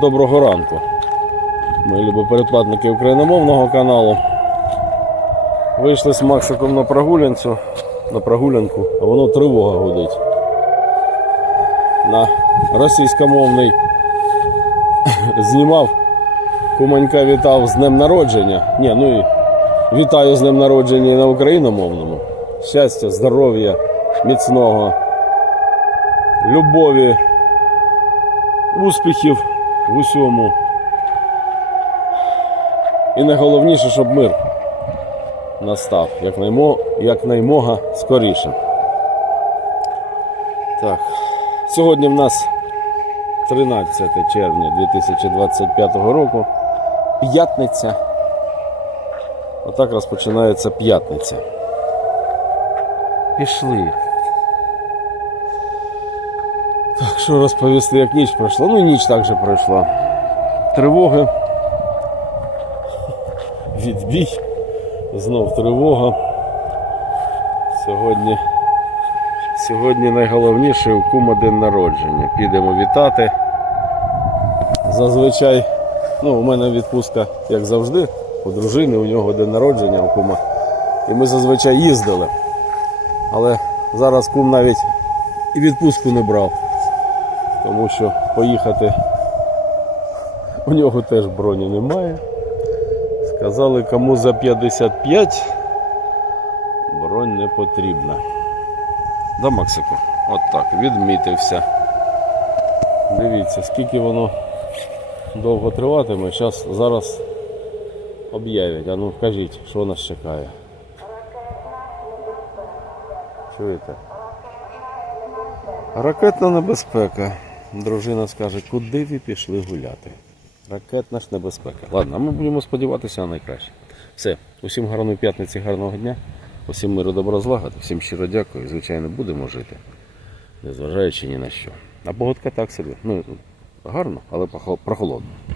Доброго ранку, мої любі передплатники україномовного каналу. Вийшли з Максиком на прогулянцю, на прогулянку, а воно тривога гудить. На російськомовний знімав, куманька вітав з днем народження. Ні, ну і вітаю з днем народження і на україномовному. Щастя, здоров'я, міцного, любові, успіхів в усьому. І найголовніше, щоб мир настав якнаймо, якнаймога скоріше. Так. Сьогодні в нас 13 червня 2025 року. П'ятниця. Отак розпочинається п'ятниця. Пішли. Так, що розповісти, як ніч пройшла? Ну, ніч також пройшла. Тривоги. Відбій. Знов тривога. Сьогодні. Сьогодні найголовніше у кума день народження. Підемо вітати. Зазвичай, ну, у мене відпустка, як завжди, у дружини, у нього день народження у кума. І ми зазвичай їздили. Але зараз кум навіть і відпустку не брав. Тому що поїхати у нього теж броні немає. Сказали, кому за 55 бронь не потрібна. Да, Максику? От так, відмітився. Дивіться, скільки воно довго триватиме. Щас, зараз об'явять. А ну кажіть, що нас чекає. Чуєте? Ракетна небезпека. Дружина скаже, куди ви пішли гуляти? Ракетна ж небезпека. Ладно, ми будемо сподіватися на найкраще. Все, усім гарної п'ятниці, гарного дня, усім миру добра всім щиро дякую. Звичайно, будемо жити, незважаючи ні на що. А погодка так собі. Ну, гарно, але прохолодно.